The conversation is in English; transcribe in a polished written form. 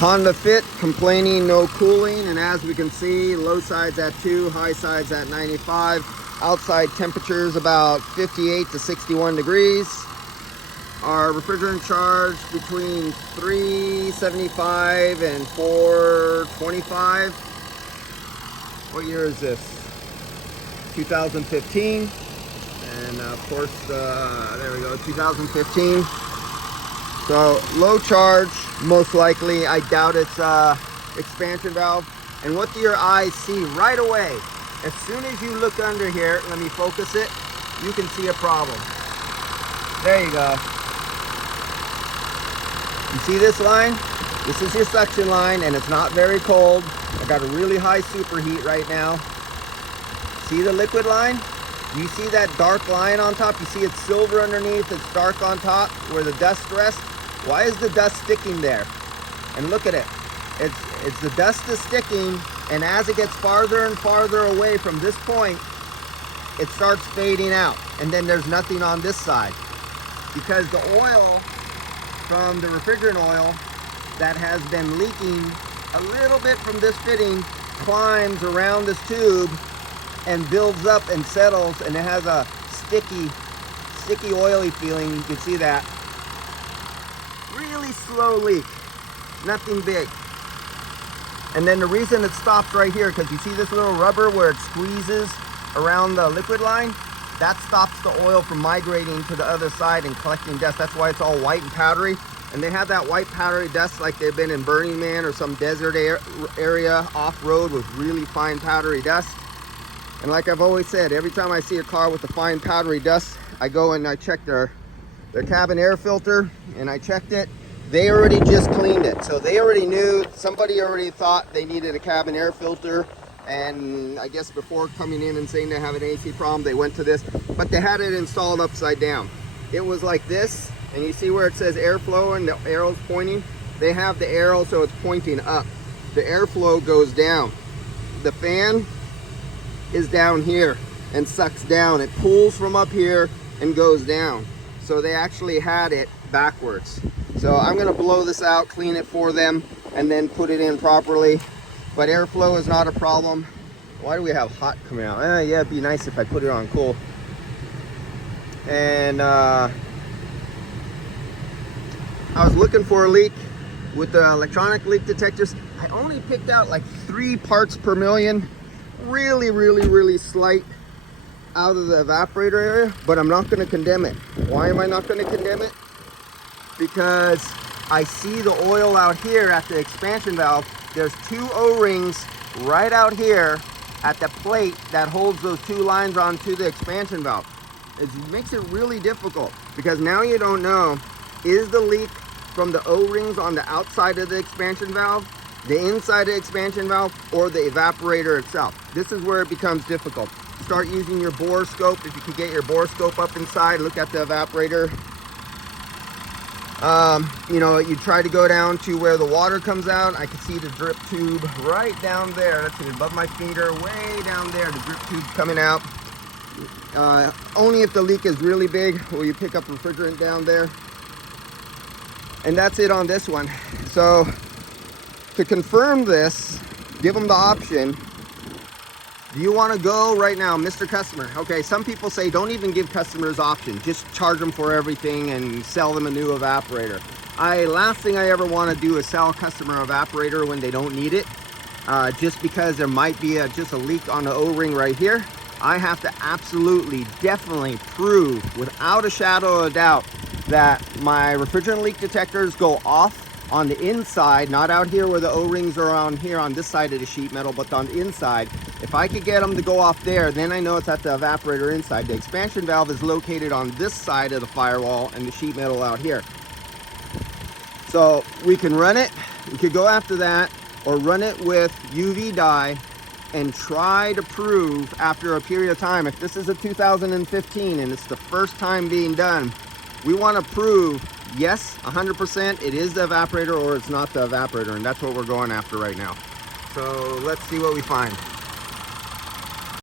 Honda Fit complaining no cooling, and as we can see, low side's at 2, high side's at 95. Outside temperatures about 58 to 61 degrees. Our refrigerant charge between 375 and 425. What year is this? 2015. And of course, there we go, 2015. So low charge, most likely. I doubt it's expansion valve. And what do your eyes see right away? As soon as you look under here, let me focus it, you can see a problem. There you go. You see this line? This is your suction line, and it's not very cold. I got a really high superheat right now. See the liquid line? You see that dark line on top? You see it's silver underneath, it's dark on top where the dust rests. Why is the dust sticking there? And look at it. It's the dust is sticking, and as it gets farther and farther away from this point, it starts fading out. And then there's nothing on this side. Because the oil from the refrigerant oil that has been leaking a little bit from this fitting climbs around this tube and builds up and settles, and it has a sticky oily feeling. You can see that. Really slow leak, nothing big. And then the reason it stops right here, because you see this little rubber where it squeezes around the liquid line, that stops the oil from migrating to the other side and collecting dust. That's why it's all white and powdery. And they have that white powdery dust like they've been in Burning Man or some desert area off-road with really fine powdery dust. And like I've always said, every time I see a car with the fine powdery dust, I go and I check their cabin air filter, and I checked it. They already just cleaned it. So they already knew, somebody already thought they needed a cabin air filter. And I guess before coming in and saying they have an AC problem, they went to this, but they had it installed upside down. It was like this, and you see where it says airflow and the arrow's pointing? They have the arrow so it's pointing up. The airflow goes down. The fan is down here and sucks down. It pulls from up here and goes down. So they actually had it backwards. So I'm gonna blow this out, clean it for them, and then put it in properly. But airflow is not a problem. Why do we have hot coming out? Yeah, it'd be nice if I put it on cool. And I was looking for a leak with the electronic leak detectors. I only picked out like 3 parts per million. Really slight out of the evaporator area, but I'm not gonna condemn it. Why am I not gonna condemn it? Because I see the oil out here at the expansion valve. There's 2 O-rings right out here at the plate that holds those 2 lines onto the expansion valve. It makes it really difficult because now you don't know, is the leak from the O-rings on the outside of the expansion valve, the inside of the expansion valve, or the evaporator itself? This is where it becomes difficult. Start using your bore scope. If you can get your bore scope up inside, look at the evaporator. You know, you try to go down to where the water comes out. I can see the drip tube right down there. That's above my finger, way down there. The drip tube coming out. Only if the leak is really big will you pick up refrigerant down there. And that's it on this one. So to confirm this, give them the option. Do you want to go right now, Mr. Customer? Okay, some people say don't even give customers options. Just charge them for everything and sell them a new evaporator. Last thing I ever want to do is sell a customer evaporator when they don't need it. Just because there might be just a leak on the O-ring right here. I have to absolutely, definitely prove without a shadow of a doubt that my refrigerant leak detectors go off on the inside, not out here where the O-rings are on here on this side of the sheet metal, but on the inside. If I could get them to go off there, then I know it's at the evaporator inside. The expansion valve is located on this side of the firewall and the sheet metal out here. So we can run it, we could go after that, or run it with UV dye and try to prove after a period of time, if this is a 2015 and it's the first time being done, we want to prove, yes, 100% it is the evaporator or it's not the evaporator, and that's what we're going after right now. So let's see what we find.